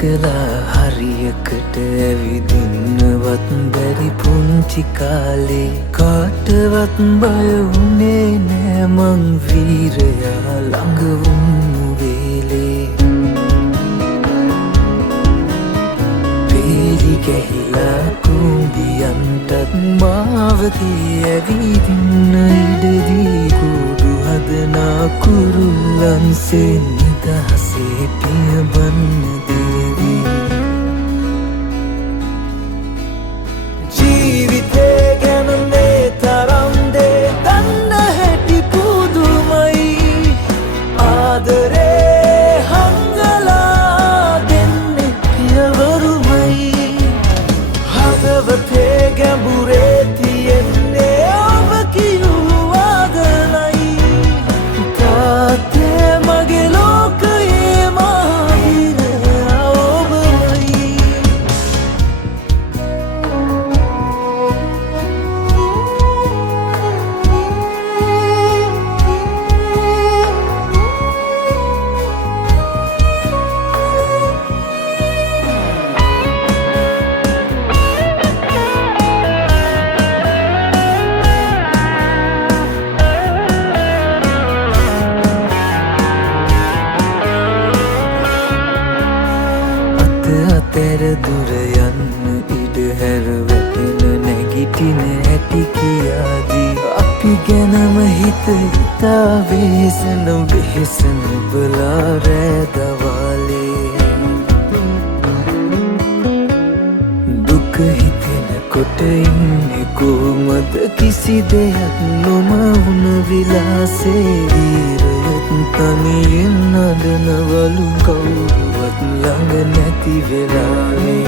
කලා හරියකට ඇවිදින්නවත් බැරි පුංචි කාලේ කාටවත් බය වුණේ නෑ මං වීරයා ළඟ වුණු වේලේ පේලි ගැහිලා කුඹියන්ටත් මාවතේ ඇවිදින්න ඉඩදී කුඩු හදනා කුරුල්ලන්සේ නිදහසේ පියබන්න දේවී ජීවිතේ ගැන මේ තරම් දේ දන්න හැටි පුදුමයි ආදරේ හංගලා දෙන්නේ පියවරුමයි හදවතේ ගැඹුරේ තියෙන්නේ ඔබ කියූ ආදරයි තාත්තේ මගේ ලෝකයේ මහවීරයා ඔබමයි අතර දුර යන්න ඉඩ හැර වැටෙන නැගිටින හැටි කියාදී අපි ගැනම හිත හිතා වෙහෙසන වෙහෙසන බලා රෑ දවාලේ දුක හිතෙනකොට ඉන්නේ කොහොමද කිසි දෙයක් නොමවුන විලාසේ වීරයත් තනියෙන් නඩනවලු කවුරුවත් ළඟ නැති වෙලාවේ